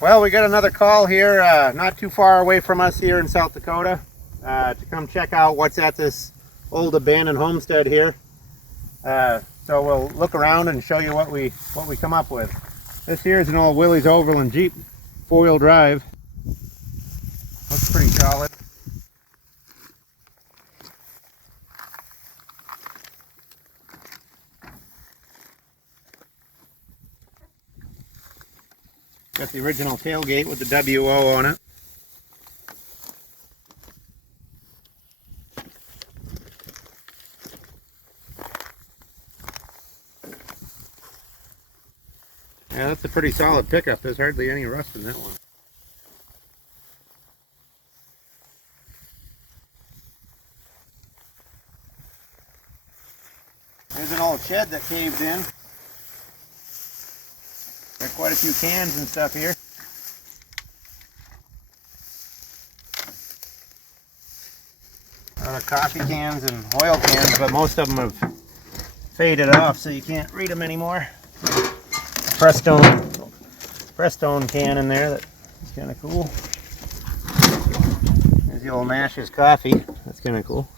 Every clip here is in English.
Well, we got another call here, not too far away from us here in South Dakota, to come check out what's at this old abandoned homestead here. So we'll look around and show you what we come up with. This here is an old willys-overland Jeep, 4-wheel drive. Looks pretty solid. Got the original tailgate with the WO on it. Yeah, that's a pretty solid pickup. There's hardly any rust in that one. There's an old shed that caved in. Got quite a few cans and stuff here. A lot of coffee cans and oil cans, but most of them have faded off, so you can't read them anymore. Prestone can in there that's kind of cool. There's the old Nash's coffee. That's kind of cool.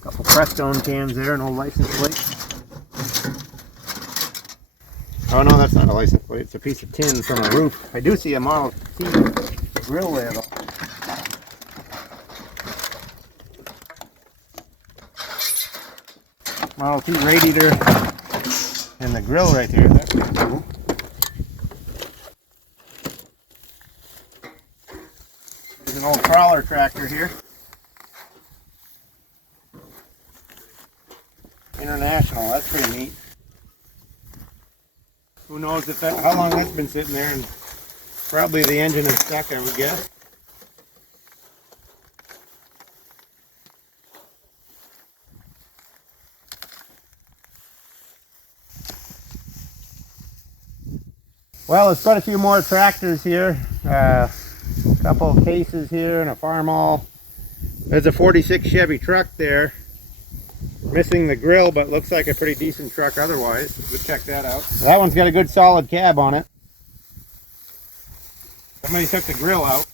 Couple Prestone cans there, an old license plate. Oh no, that's not a license plate. It's a piece of tin from a roof. I do see a Model T grill there though. Model T radiator and the grill right there. That's pretty cool. There's an old crawler tractor here. International, that's pretty neat. Who knows if how long that's been sitting there, and probably the engine is stuck, I would guess. Well, there's quite a few more tractors here. A couple of cases here and a farmall. There's a 46 Chevy truck there. Missing the grill, but looks like a pretty decent truck otherwise. We'll check that out. That one's got a good solid cab on it. Somebody took the grill out.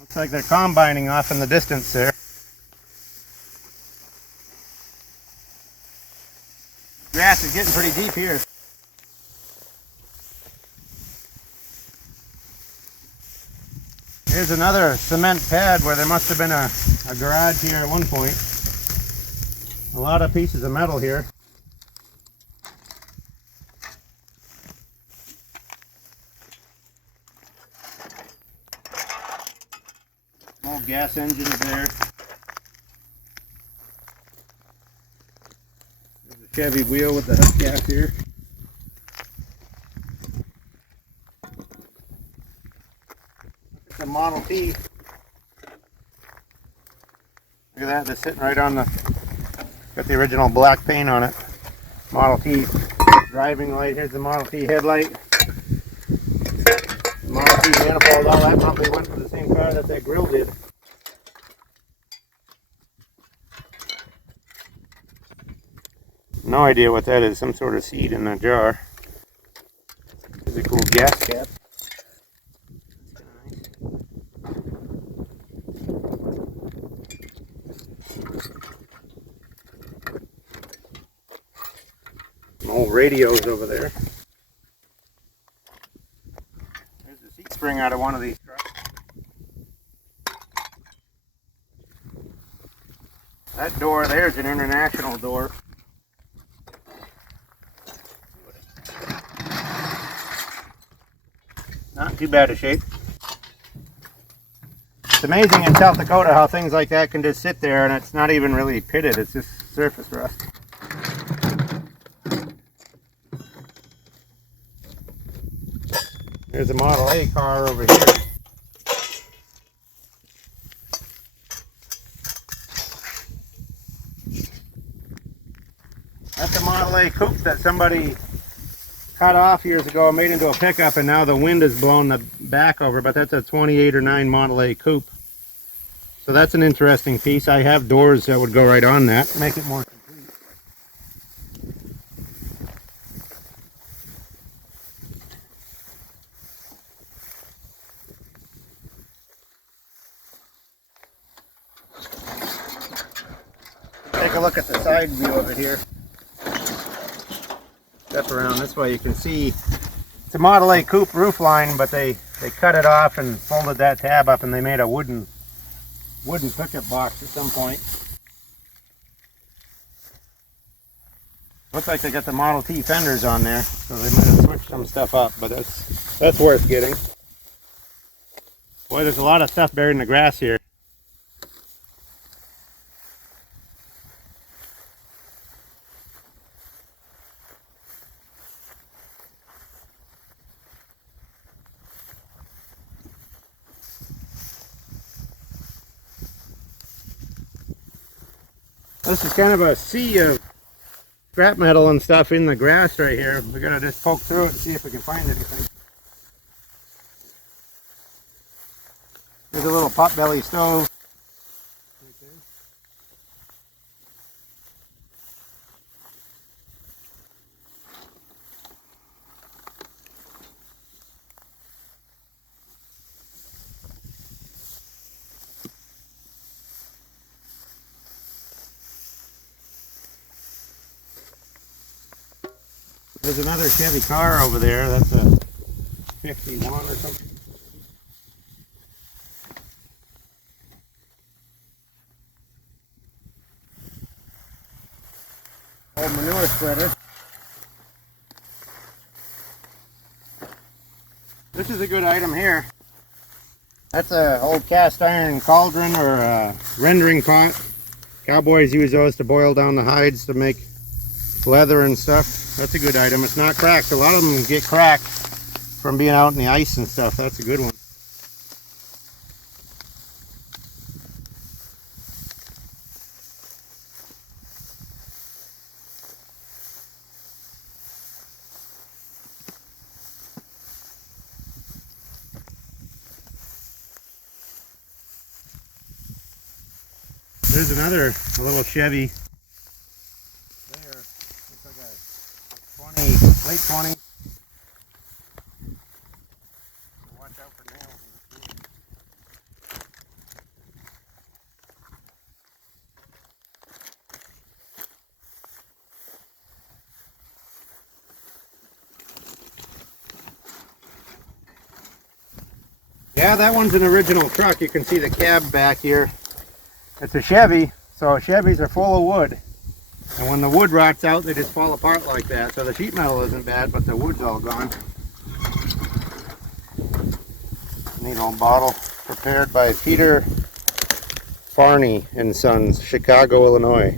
Looks like they're combining off in the distance there. Grass is getting pretty deep here. Here's another cement pad where there must have been a garage here at one point. A lot of pieces of metal here. Old gas engines there. There's a Chevy wheel with the hubcap here. It's a Model T. Look at that, they're sitting right on the, got the original black paint on it. Model T driving light, here's the Model T headlight. Model T manifold, all that probably went for the same car that grill did. No idea what that is, some sort of seed in a jar. There's a cool gas cap. Some old radios over there. There's a seat spring out of one of these trucks. That door there is an international door. Not too bad a shape. It's amazing in South Dakota how things like that can just sit there and it's not even really pitted, it's just surface rust. There's a Model A car over here. That's a Model A coupe that somebody cut off years ago and made into a pickup, and now the wind has blown the back over, but that's a 28 or 9 Model A coupe. So that's an interesting piece. I have doors that would go right on that, make it more complete. Take a look at the side view of it here. Step around this way, you can see it's a Model A coupe roof line, but they cut it off and folded that tab up, and they made a wooden pickup box at some point. Looks like they got the Model T fenders on there, so they might have switched some stuff up, but that's worth getting. Boy, there's a lot of stuff buried in the grass here. This is kind of a sea of scrap metal and stuff in the grass right here. We're gonna just poke through it and see if we can find anything. There's a little potbelly stove. There's another Chevy car over there. That's a 51 or something. Old manure spreader. This is a good item here. That's an old cast iron cauldron or a rendering pot. Cowboys use those to boil down the hides to make leather and stuff. That's a good item. It's not cracked. A lot of them get cracked from being out in the ice and stuff. That's a good one. There's another little Chevy. Late 20s. Watch out for nails. Yeah, that one's an original truck. You can see the cab back here. It's a Chevy, so Chevys are full of wood. And when the wood rots out, they just fall apart like that. So the sheet metal isn't bad, but the wood's all gone. Neat old bottle, prepared by Peter Farney and Sons, Chicago, Illinois.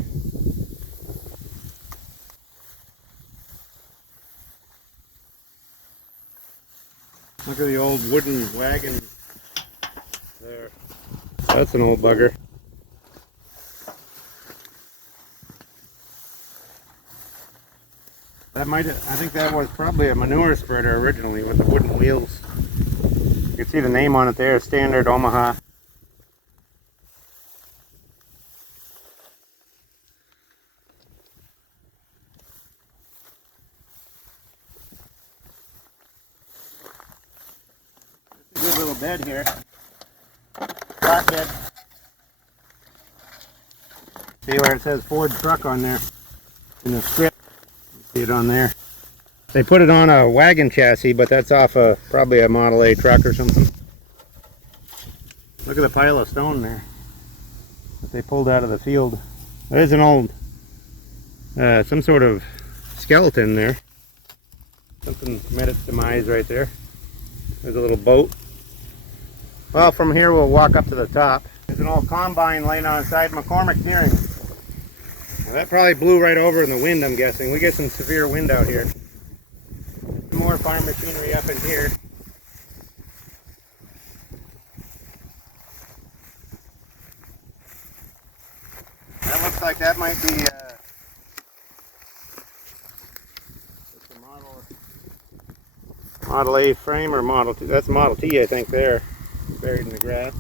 Look at the old wooden wagon there. That's an old bugger. I think that was probably a manure spreader originally with the wooden wheels. You can see the name on it there, Standard Omaha. It's a good little bed here. Flat bed. See where it says Ford truck on there in the script. See it on there. They put it on a wagon chassis, but that's off probably a Model A truck or something. Look at the pile of stone there that they pulled out of the field. There's an old, some sort of skeleton there. Something met its demise right there. There's a little boat. Well, from here we'll walk up to the top. There's an old combine laying on the side, McCormick Deering. Well, that probably blew right over in the wind, I'm guessing. We get some severe wind out here. Some more farm machinery up in here. looks like that might be the Model A frame or Model T. That's Model T, I think, there, buried in the grass.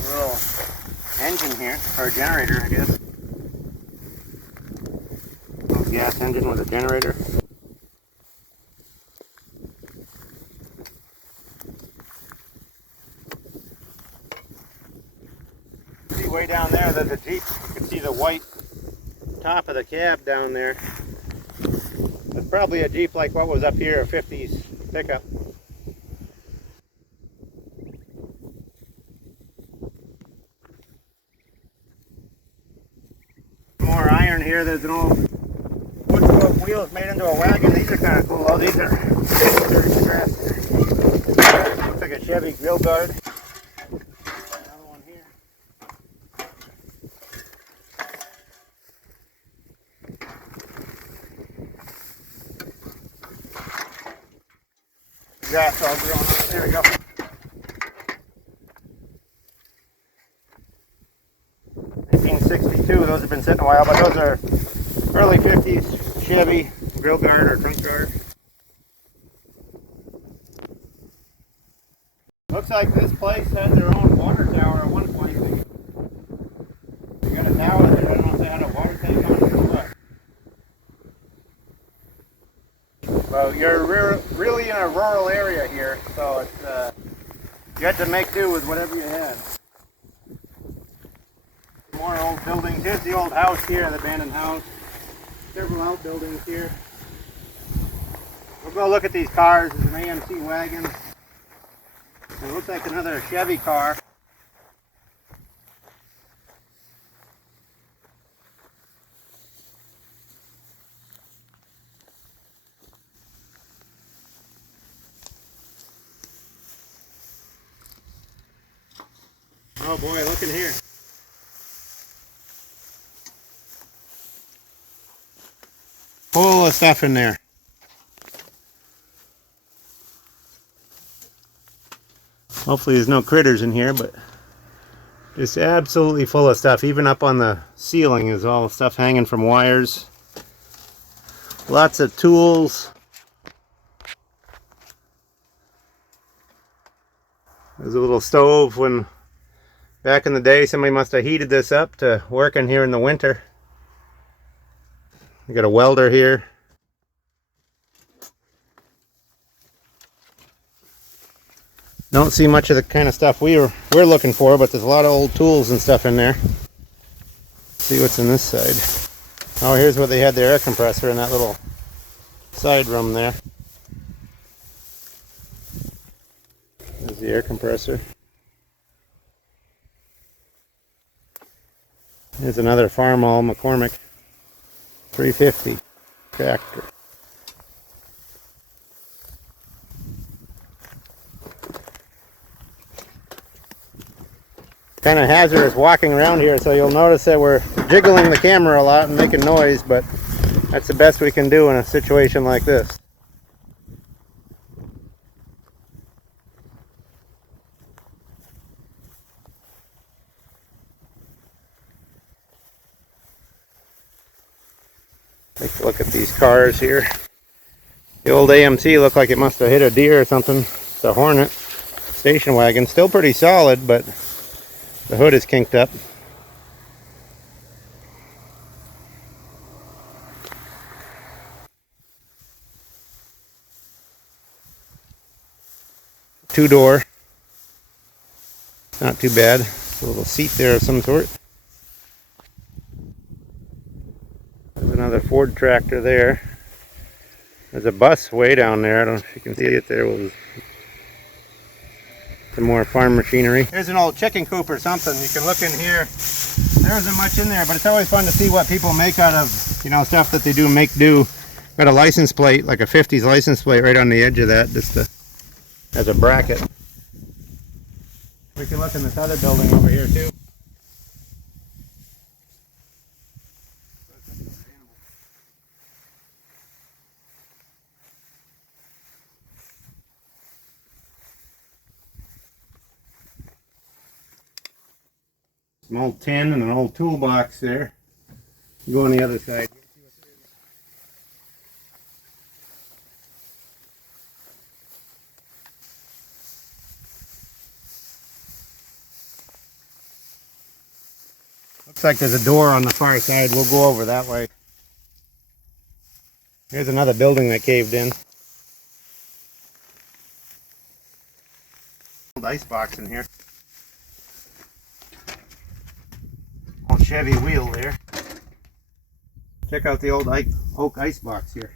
Little engine here, or generator, I guess. Little gas engine with a generator. See way down there, there's a Jeep. You can see the white top of the cab down there. That's probably a Jeep like what was up here, a 50s pickup. More iron here. There's an old wood scope wheels made into a wagon. These are kind of cool. Oh, these are dirty straps. Looks like a Chevy grill guard. Another one here. Grass all growing up. There we go. Those have been sitting a while, but those are early 50s Chevy grill guard or trunk guard. Looks like this place has their own water tower at one point. They got a tower there. I don't know if they had a water tank on it or what. Well, you're really in a rural area here, so it's you had to make do with whatever you had. More old buildings. Here's the old house here, the abandoned house. Several outbuildings here. We'll go look at these cars. There's an AMC wagon. It looks like another Chevy car. Oh boy, look in here. Full of stuff in there. Hopefully there's no critters in here, but just absolutely full of stuff. Even up on the ceiling is all stuff hanging from wires. Lots of tools. There's a little stove. When back in the day somebody must have heated this up to work in here in the winter. We got a welder here. Don't see much of the kind of stuff we're looking for, but there's a lot of old tools and stuff in there. Let's see what's in this side. Oh, here's where they had their air compressor in that little side room there. There's the air compressor. Here's another Farmall McCormick 350 tractor. Kind of hazardous walking around here, so you'll notice that we're jiggling the camera a lot and making noise, but that's the best we can do in a situation like this. Take a look at these cars here. The old AMC looked like it must have hit a deer or something. It's a Hornet station wagon. Still pretty solid, but the hood is kinked up. Two-door. Not too bad. A little seat there of some sort. There's another Ford tractor there. There's a bus way down there. I don't know if you can see it there. Some more farm machinery. Here's an old chicken coop or something. You can look in here. There isn't much in there, but it's always fun to see what people make out of, you know, stuff that they do make do. Got a license plate, like a 50s license plate right on the edge of that, just as a bracket. We can look in this other building over here too. Some old tin and an old toolbox there. Go on the other side. Looks like there's a door on the far side. We'll go over that way. Here's another building that caved in. Old ice box in here. Old Chevy wheel there. Check out the old oak ice box here.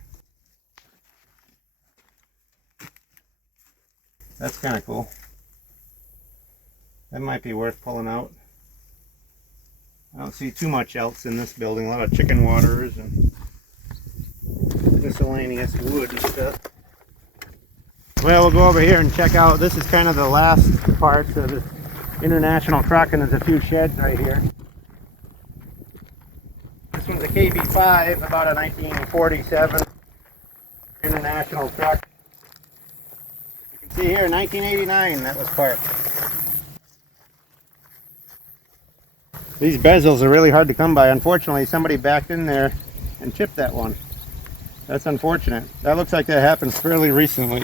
That's kind of cool. That might be worth pulling out. I don't see too much else in this building. A lot of chicken waters and miscellaneous wood and stuff. Well, we'll go over here and check out. This is kind of the last part of this international truck, and there's a few sheds right here. This one's a KB5, about a 1947 international truck. You can see here, 1989, that was parked. These bezels are really hard to come by. Unfortunately, somebody backed in there and chipped that one. That's unfortunate. That looks like that happened fairly recently.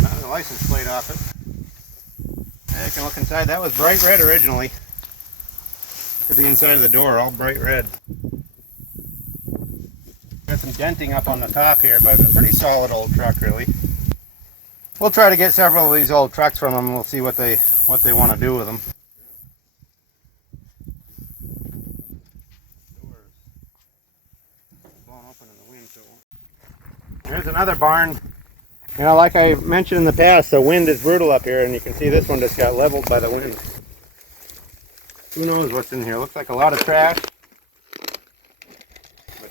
Not the license plate off it. Yeah, you can look inside. That was bright red originally. Look at the inside of the door, all bright red. Got some denting up on the top here, but a pretty solid old truck, really. We'll try to get several of these old trucks from them. We'll see what they want to do with them. Doors blown open in the wind. So there's another barn. You know, like I mentioned in the past, the wind is brutal up here, and you can see this one just got leveled by the wind. Who knows what's in here? Looks like a lot of trash.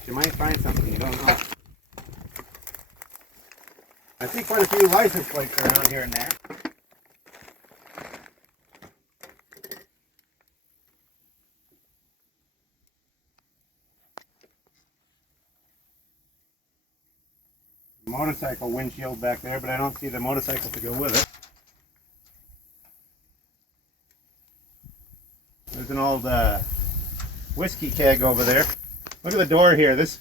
You might find something, you don't know. I see quite a few license plates around here and there. Motorcycle windshield back there, but I don't see the motorcycle to go with it. There's an old whiskey keg over there. Look at the door here. This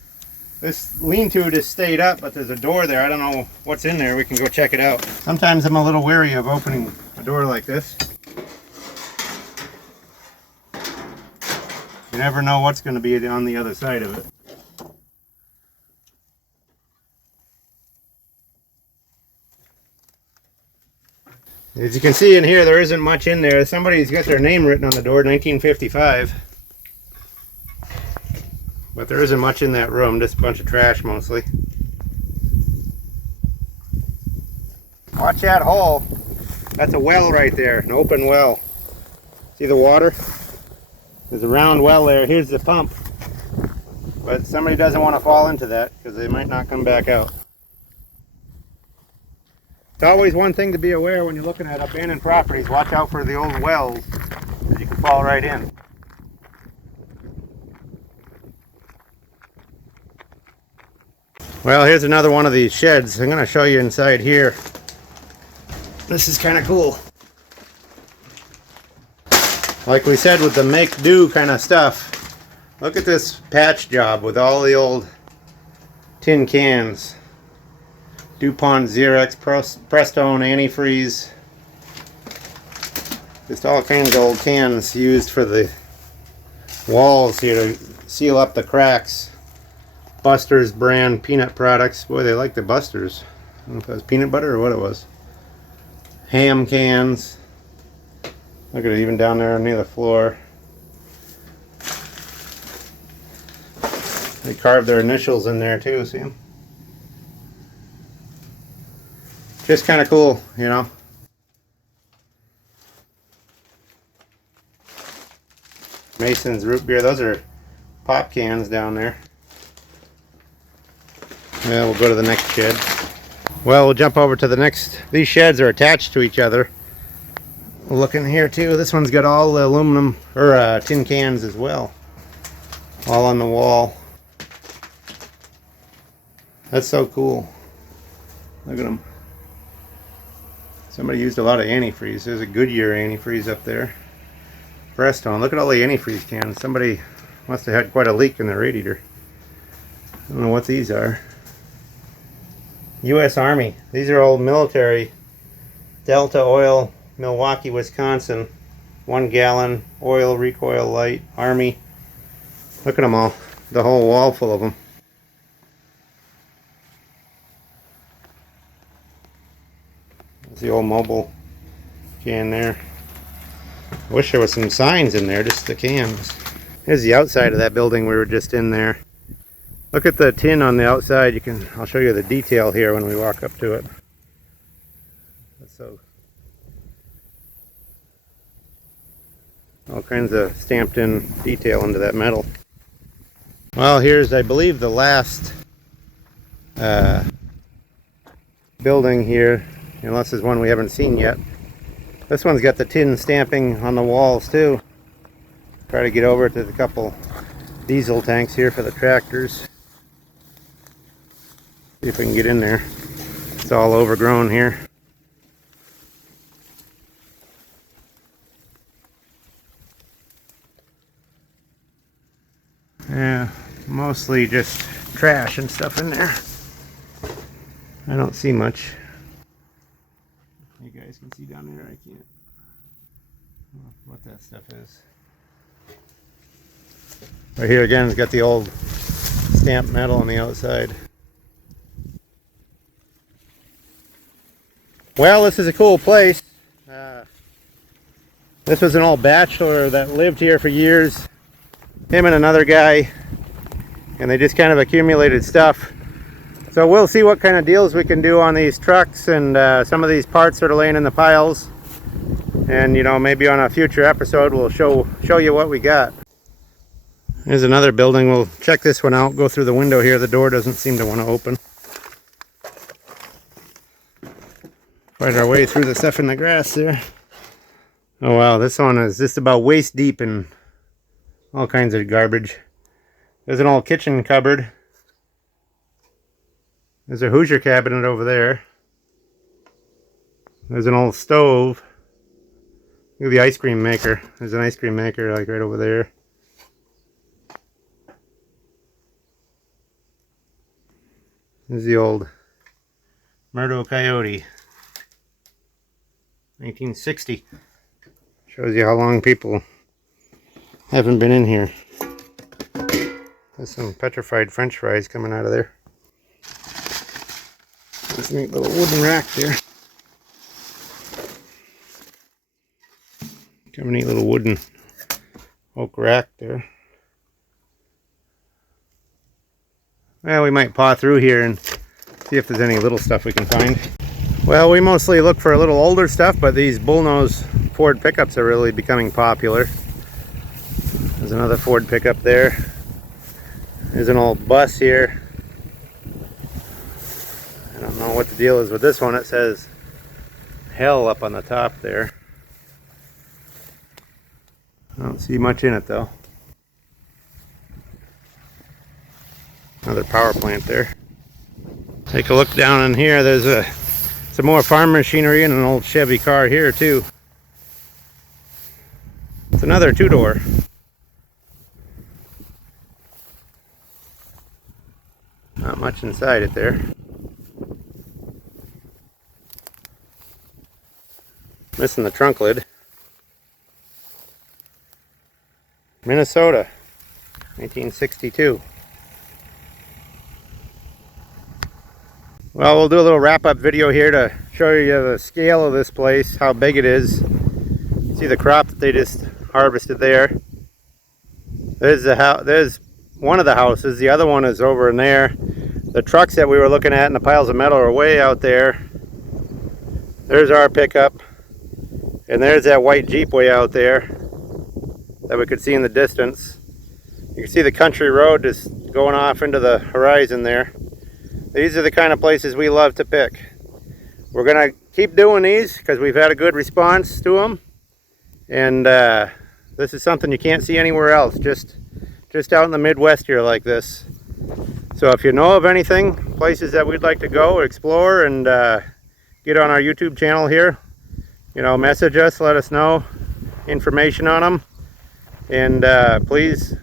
lean-to just stayed up, but there's a door there. I don't know what's in there. We can go check it out. Sometimes I'm a little wary of opening a door like this. You never know what's going to be on the other side of it. As you can see in here, there isn't much in there. Somebody's got their name written on the door, 1955. But there isn't much in that room, just a bunch of trash mostly. Watch that hole. That's a well right there, an open well. See the water? There's a round well there. Here's the pump. But somebody doesn't want to fall into that because they might not come back out. It's always one thing to be aware when you're looking at abandoned properties. Watch out for the old wells, because you can fall right in. Well, here's another one of these sheds. I'm going to show you inside here. This is kind of cool. Like we said with the make-do kind of stuff, look at this patch job with all the old tin cans. DuPont, Xerox, Prestone, antifreeze. Just all kinds of old cans used for the walls here to seal up the cracks. Buster's brand peanut products. Boy, they like the Buster's. I don't know if it was peanut butter or what it was. Ham cans. Look at it, even down there near the floor. They carved their initials in there too, see them? Just kind of cool, you know. Mason's root beer. Those are pop cans down there. Yeah, we'll go to the next shed. Well, we'll jump over to the next. These sheds are attached to each other. We'll look in here too. This one's got all the aluminum or tin cans as well, all on the wall. That's so cool. Look at them. Somebody used a lot of antifreeze. There's a Goodyear antifreeze up there. Breastone. Look at all the antifreeze cans. Somebody must have had quite a leak in their radiator. I don't know what these are. U.S. Army. These are old military. Delta Oil, Milwaukee, Wisconsin. 1 gallon oil recoil light. Army. Look at them all. The whole wall full of them. There's the old mobile can there. I wish there was some signs in there, just the cans. Here's the outside of that building we were just in there. Look at the tin on the outside. I'll show you the detail here when we walk up to it. So all kinds of stamped in detail into that metal. Well, here's, I believe, the last building here, unless there's one we haven't seen yet. This one's got the tin stamping on the walls too. Try to get over to the couple diesel tanks here for the tractors. See if we can get in there. It's all overgrown here. Yeah, mostly just trash and stuff in there. I don't see much. You guys can see down there, I can't. I don't know what that stuff is. Right here again, it's got the old stamped metal on the outside. Well, this is a cool place. This was an old bachelor that lived here for years. Him and another guy, and they just kind of accumulated stuff. So we'll see what kind of deals we can do on these trucks and some of these parts that are laying in the piles. And you know, maybe on a future episode we'll show you what we got. Here's another building. We'll check this one out. Go through the window here. The door doesn't seem to want to open. Find our way through the stuff in the grass there. Oh wow, this one is just about waist deep in all kinds of garbage. There's an old kitchen cupboard. There's a Hoosier cabinet over there. There's an old stove. Look at the ice cream maker. There's an ice cream maker like right over there. There's the old Murdo Coyote. 1960. Shows you how long people haven't been in here. There's some petrified French fries coming out of there. There's a neat little wooden rack there. Got a neat little wooden oak rack there. Well, we might paw through here and see if there's any little stuff we can find. Well, we mostly look for a little older stuff, but these bullnose Ford pickups are really becoming popular. There's another Ford pickup there. There's an old bus here. I don't know what the deal is with this one. It says hell up on the top there. I don't see much in it though. Another power plant there. Take a look down in here. There's some more farm machinery and an old Chevy car here too. It's another two-door. Not much inside it there. Missing the trunk lid. Minnesota, 1962. Well, we'll do a little wrap-up video here to show you the scale of this place, how big it is. See the crop that they just harvested there. There's one of the houses. The other one is over in there. The trucks that we were looking at and the piles of metal are way out there. There's our pickup. And there's that white Jeep way out there that we could see in the distance. You can see the country road just going off into the horizon there. These are the kind of places we love to pick. We're going to keep doing these because we've had a good response to them. And this is something you can't see anywhere else, just out in the Midwest here like this. So if you know of anything, places that we'd like to go explore and get on our YouTube channel here, you know, message us, let us know information on them, and please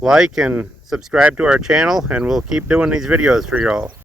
like and subscribe to our channel, and we'll keep doing these videos for you all.